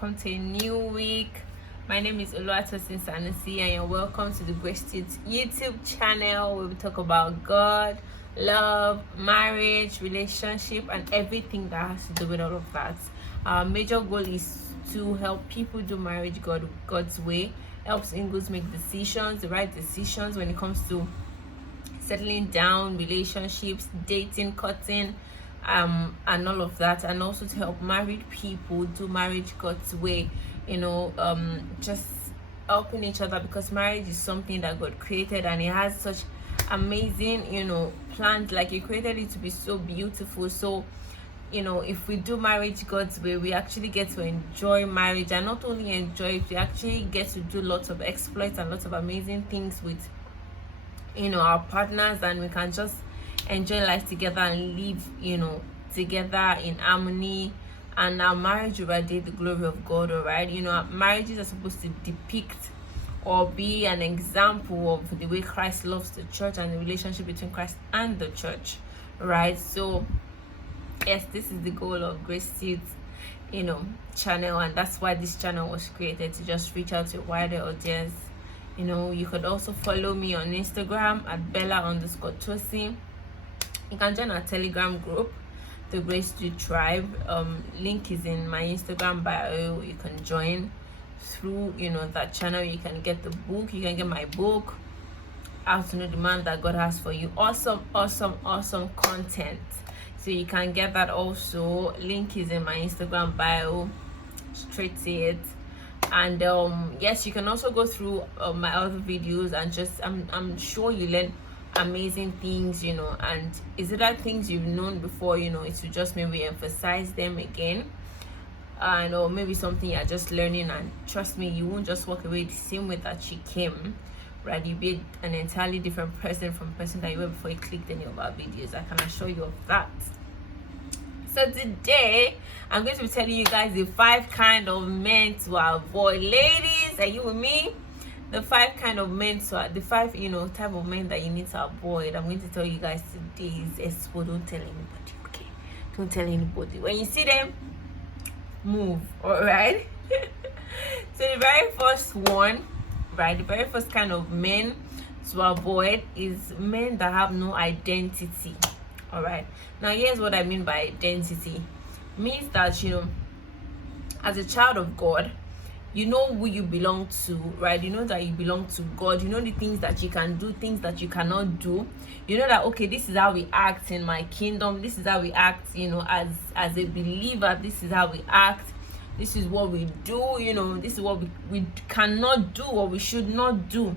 welcome to a new week. My name is Oluwatosin Sanusi, and you're welcome to the Grace YouTube channel, where we talk about God, love, marriage, relationship, and everything that has to do with all of that. Our major goal is to help people do marriage God's way, help singles make decisions, the right decisions when it comes to settling down, relationships, dating, cutting, and all of that, and also to help married people do marriage God's way, just helping each other, because marriage is something that God created, and it has such amazing plans. Like, He created it to be so beautiful. So if we do marriage God's way, we actually get to enjoy marriage, and not only enjoy it, we actually get to do lots of exploits and lots of amazing things with our partners, and we can just enjoy life together and live together in harmony, and our marriage will radiate the glory of God. All right, marriages are supposed to depict or be an example of the way Christ loves the church and the relationship between Christ and the church, right? So yes, this is the goal of Grace Youth channel, and that's why this channel was created, to just reach out to a wider audience. You could also follow me on Instagram at Bella_Tosin. You can join our Telegram group, the Grace Youth Tribe. Link is in my Instagram bio. You can join through that channel. You can get the book. You can get my book, How to Know the Man That God Has for You. Awesome content. So you can get that also. Link is in my Instagram bio. Straight to it. And yes, you can also go through my other videos, and just I'm sure you learn amazing things, and is it that things you've known before, it will just maybe emphasize them again, and or maybe something you're just learning, and trust me, you won't just walk away the same way that you came, right? You'll be an entirely different person from the person that you were before you clicked any of our videos. I can assure you of that. So today I'm going to be telling you guys the 5 kind of men to avoid. Ladies, are you with me? The 5 kind of men the 5 type of men that you need to avoid. I'm going to tell you guys today is expo. Don't tell anybody, okay? Don't tell anybody. When you see them, move, all right? So the very first one, right, the very first kind of men to avoid is men that have no identity. All right, now here's what I mean by identity. Means that as a child of God, you know who you belong to, right? You know that you belong to God. You know the things that you can do, things that you cannot do. You know that, okay, this is how we act in my kingdom. This is how we act, as a believer. This is how we act. This is what we do. This is what we cannot do, or we should not do.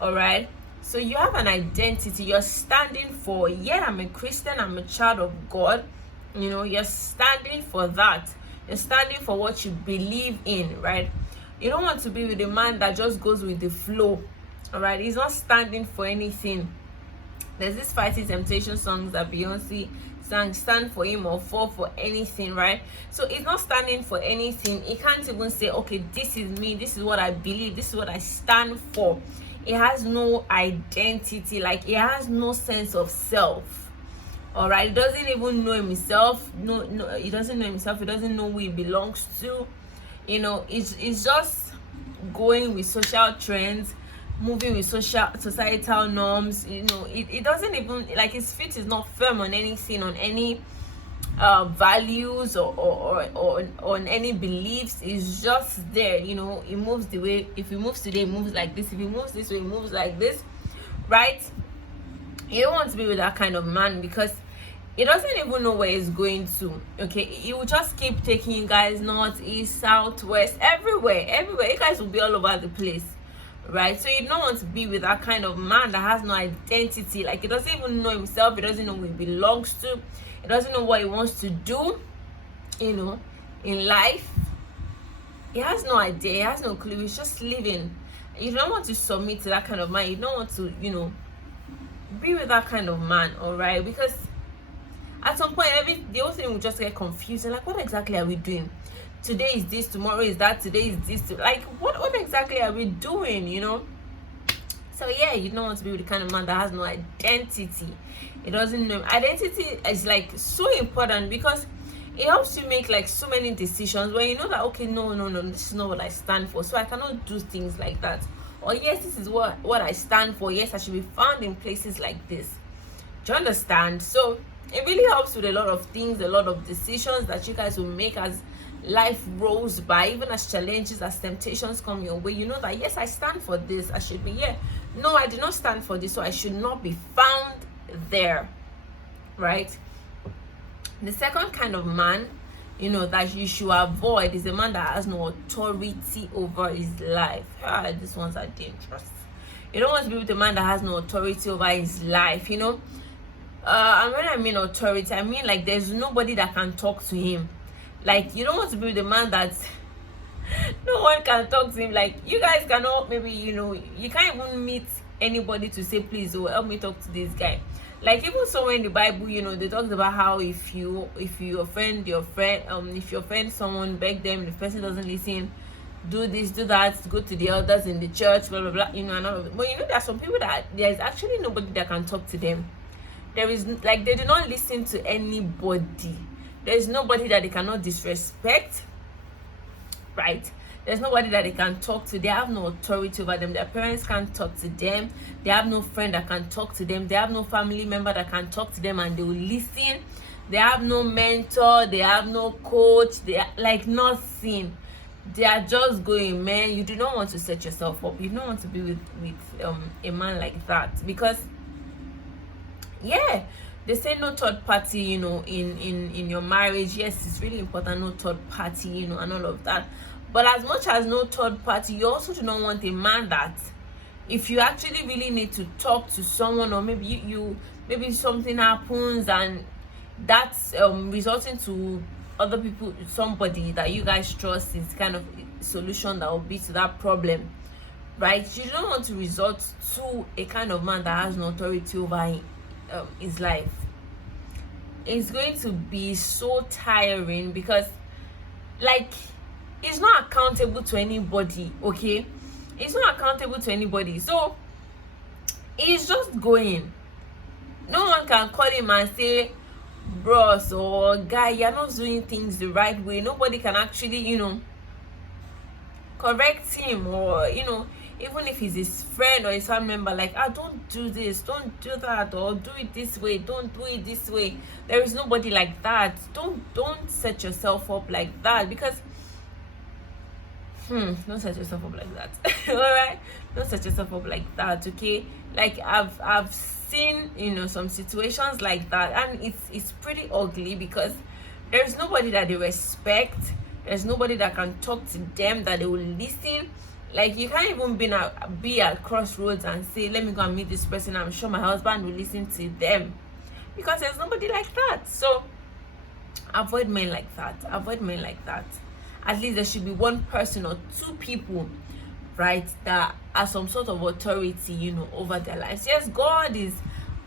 All right. So you have an identity. You're standing for, I'm a Christian, I'm a child of God. You're standing for that. You're standing for what you believe in, right? You don't want to be with a man that just goes with the flow, all right? He's not standing for anything. There's this Fighting Temptation songs that Beyonce sang, stand for him or fall for anything, right? So he's not standing for anything. He can't even say, okay, this is me, this is what I believe, this is what I stand for. He has no identity, like he has no sense of self. All right, he doesn't even know himself. No, he doesn't know himself. He doesn't know who he belongs to. It's just going with social trends, moving with societal norms. It doesn't even, like, his feet is not firm on anything, on any values or on any beliefs. Is just there. He moves the way, if he moves today, he moves like this. If he moves this way, he moves like this, right? You don't want to be with that kind of man, because he doesn't even know where he's going to. Okay, he will just keep taking you guys north, east, south, west, everywhere. You guys will be all over the place, right? So you don't want to be with that kind of man that has no identity. Like, he doesn't even know himself. He doesn't know who he belongs to. He doesn't know what he wants to do, in life. He has no idea. He has no clue. He's just living. You don't want to submit to that kind of man. You don't want to, be with that kind of man, all right? Because at some point, the whole thing will just get confused. And like, what exactly are we doing? Today is this, tomorrow is that, today is this. Like, what exactly are we doing, So you don't want to be with the kind of man that has no identity. It doesn't know. Identity is like so important, because it helps you make like so many decisions when you know that, okay, no, this is not what I stand for, so I cannot do things like that. Or yes, this is what I stand for. Yes, I should be found in places like this. Do you understand? So it really helps with a lot of things, a lot of decisions that you guys will make as life rolls by, even as challenges, as temptations come your way. You know that, yes, I stand for this. I should be here. No, I do not stand for this, so I should not be found there. Right? The second kind of man, you know, that you should avoid is a man that has no authority over his life. These ones are dangerous. You don't want to be with a man that has no authority over his life, you know. And when I mean authority, I mean like there's nobody that can talk to him. Like, you don't want to be with a man that no one can talk to him. Like, you guys cannot, maybe, you know, you can't even meet anybody to say, please, oh, help me talk to this guy. Like, even somewhere in the Bible, you know, they talked about how if you offend your friend, if you offend someone, beg them, if the person doesn't listen, do this, do that, go to the elders in the church, blah blah blah, you know, and all of it. But you know, there are some people that there is actually nobody that can talk to them. There is, like, they do not listen to anybody. There is nobody that they cannot disrespect, right? There's nobody that they can talk to. They have no authority over them. Their parents can't talk to them. They have no friend that can talk to them. They have no family member that can talk to them and they will listen. They have no mentor. They have no coach. They are like nothing. They are just going, man. You do not want to set yourself up. You don't want to be with a man like that, because yeah, they say no third party, you know, in your marriage. Yes, it's really important, no third party, you know, and all of that. But as much as no third party, you also do not want a man that, if you actually really need to talk to someone, or maybe you maybe something happens and that's resulting to other people, somebody that you guys trust is kind of a solution that will be to that problem, right? You don't want to resort to a kind of man that has no authority over his life. It's going to be so tiring, because like, he's not accountable to anybody. Okay, he's not accountable to anybody, so he's just going. No one can call him and say, bros or guy, you're not doing things the right way. Nobody can actually, you know, correct him, or, you know, even if he's his friend or his family member, like, don't do this, don't do that, or do it this way, don't do it this way. There is nobody like that. Don't set yourself up like that, because don't set yourself up like that. All right, don't set yourself up like that. Okay, like I've seen, you know, some situations like that, and it's pretty ugly, because there's nobody that they respect. There's nobody that can talk to them, that they will listen. Like, you can't even be at crossroads and say, let me go and meet this person, I'm sure my husband will listen to them, because there's nobody like that. So avoid men like that. Avoid men like that. At least there should be one person or two people, right, that are some sort of authority, you know, over their lives. Yes, God is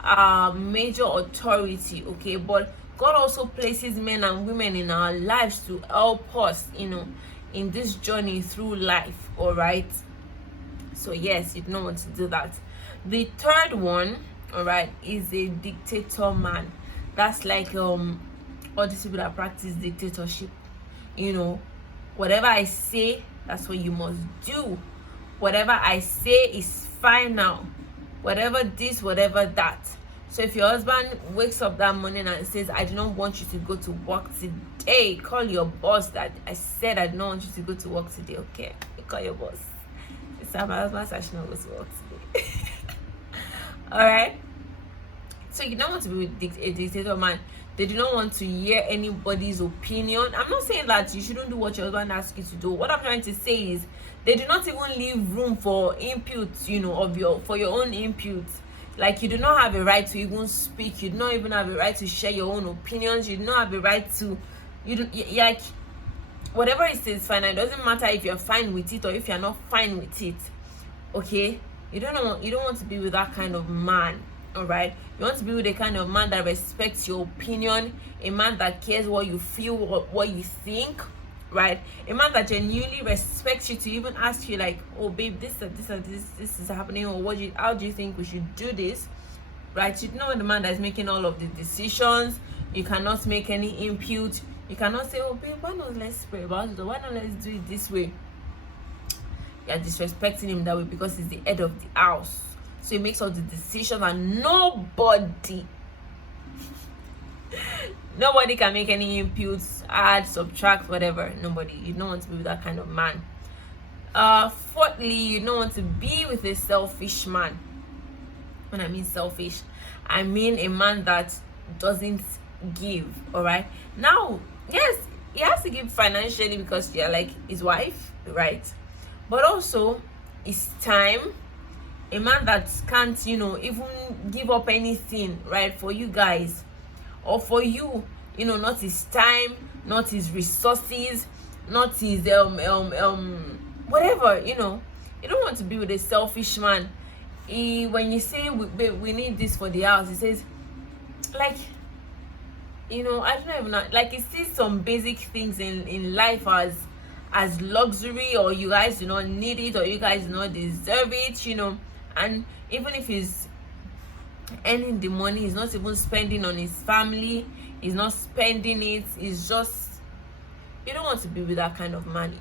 a major authority, okay, but God also places men and women in our lives to help us, you know, in this journey through life. All right, so yes, you don't want to do that. The third one, all right, is a dictator man. That's like all these people that practice dictatorship. You know, whatever I say, that's what you must do. Whatever I say is final. Whatever this, whatever that. So if your husband wakes up that morning and says, I do not want you to go to work today, call your boss that I said I don't want you to go to work today. Okay, you call your boss. So my husband said I should not go to work today. All right. So you don't want to be with a dictator man. They do not want to hear anybody's opinion. I'm not saying that you shouldn't do what your husband asks you to do. What I'm trying to say is they do not even leave room for inputs, you know, for your own inputs. Like, you do not have a right to even speak. You do not even have a right to share your own opinions. You do not have a right to, like, whatever it is fine. It doesn't matter if you're fine with it or if you're not fine with it. Okay, you don't want to be with that kind of man. All right, you want to be with a kind of man that respects your opinion, a man that cares what you feel, what you think, right? A man that genuinely respects you to even ask you, like, oh babe, this is happening, or how do you think we should do this, right? You know, the man that's making all of the decisions. You cannot make any input. You cannot say, oh babe, why not let's pray about it, or why not let's do it this way. You're disrespecting him that way because he's the head of the house. So he makes all the decisions, and nobody can make any inputs, add, subtract, whatever. Nobody. You don't want to be with that kind of man. Fourthly, you don't want to be with a selfish man. When I mean selfish, I mean a man that doesn't give. All right. Now, yes, he has to give financially because you're like his wife, right? But also, it's time. A man that can't, even give up anything, right, for you guys, or for you, not his time, not his resources, not his whatever. You don't want to be with a selfish man. When you say we need this for the house, he says, like, I don't even know, like, he sees some basic things in life as luxury, or you guys do not need it, or you guys do not deserve it, and even if he's earning the money, he's not even spending on his family, he's not spending it, it's just, you don't want to be with that kind of money.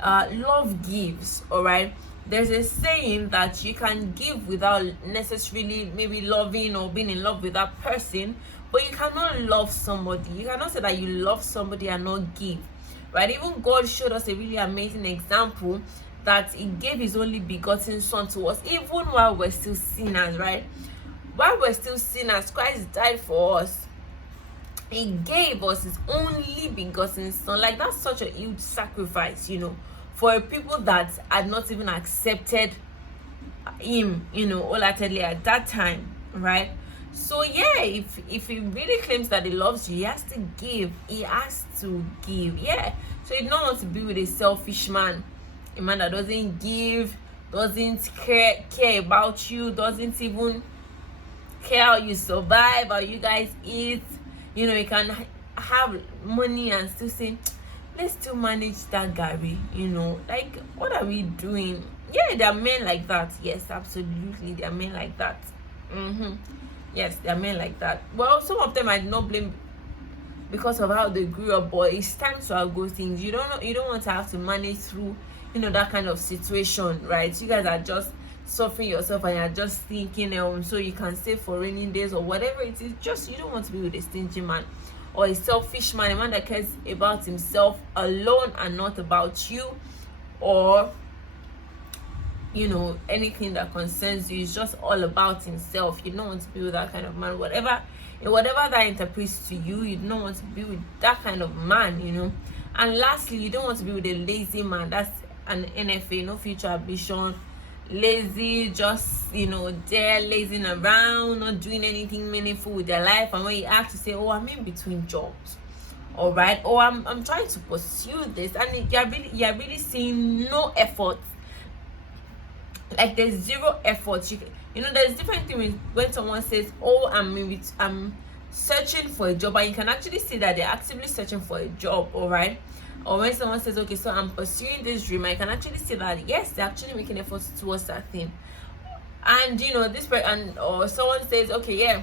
Love gives. All right, there's a saying that you can give without necessarily maybe loving or being in love with that person, but you cannot love somebody. You cannot say that you love somebody and not give, right? Even God showed us a really amazing example that he gave his only begotten son to us, even while we're still sinners, right? While we're still sinners, Christ died for us. He gave us his only begotten son. Like, that's such a huge sacrifice, for people that had not even accepted him, wholeheartedly at that time, right? So yeah, if he really claims that he loves you, he has to give. He has to give. Yeah. So you don't want to be with a selfish man. A man that doesn't give, doesn't care about you, doesn't even care how you survive, how you guys eat. You can have money and still say, let's still manage that Gary. Like, what are we doing? Yeah, there are men like that. Yes, absolutely, there are men like that. Yes, there are men like that. Well, some of them I do not blame because of how they grew up, but it's time to outgrow things. You don't want to have to manage through that kind of situation, right? You guys are just suffering yourself and you're just thinking so you can save for rainy days or whatever it is. Just, you don't want to be with a stingy man or a selfish man, a man that cares about himself alone and not about you, or anything that concerns you is just all about himself. You don't want to be with that kind of man. Whatever that interprets to you, you don't want to be with that kind of man. And lastly, you don't want to be with a lazy man. That's an NFA, no future ambition, lazy, just there lazing around, not doing anything meaningful with their life. And when you have to say, oh, I'm in between jobs, all right, or I'm trying to pursue this, and you're really seeing no effort. Like, there's zero effort. There's different things when someone says, oh, I'm searching for a job, and you can actually see that they're actively searching for a job, all right? Or when someone says, okay, so I'm pursuing this dream, I can actually see that yes, they're actually making efforts towards that thing. And or someone says, okay, yeah,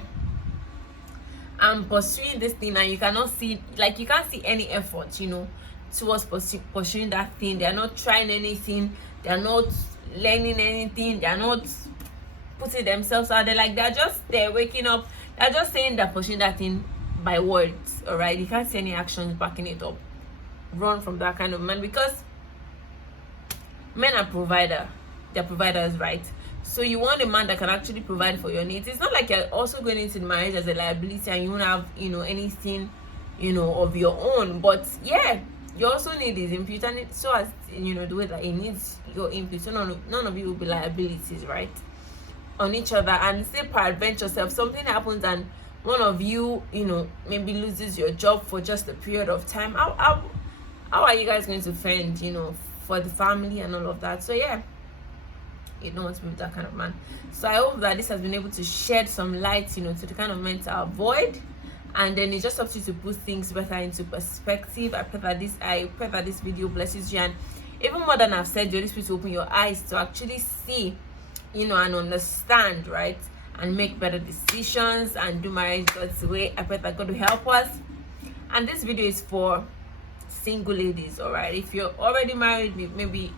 I'm pursuing this thing, and you cannot see, like, you can't see any effort, towards pursuing that thing. They're not trying anything, they're not learning anything, they're not putting themselves out there. Like, they're waking up, they're just saying they're pursuing that thing by words, all right? You can't see any actions backing it up. Run from that kind of man, because men are they're providers, right? So you want a man that can actually provide for your needs. It's not like you're also going into the marriage as a liability and you won't have anything of your own. But yeah, you also need his input, and it so as the way that he needs your input, so none of you will be liabilities, right, on each other. And say peradventure yourself, something happens and one of you maybe loses your job for just a period of time. How are you guys going to fend for the family and all of that? So yeah, you don't want to be with that kind of man. So I hope that this has been able to shed some light to the kind of men to avoid, and then it just helps you to put things better into perspective. I pray that this video blesses you, and even more than I've said, the Holy Spirit to open your eyes to actually see and understand, right, and make better decisions and do marriage God's way. I pray that God will help us. And this video is for single ladies. All right, if you're already married, maybe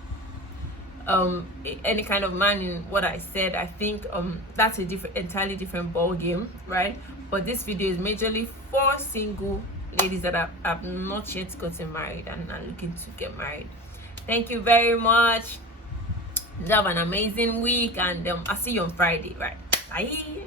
any kind of man in what I said, I think that's a entirely different ball game, right? But this video is majorly for single ladies that have not yet gotten married and are looking to get married. Thank you very much. Have an amazing week, and I'll see you on Friday, right? Bye.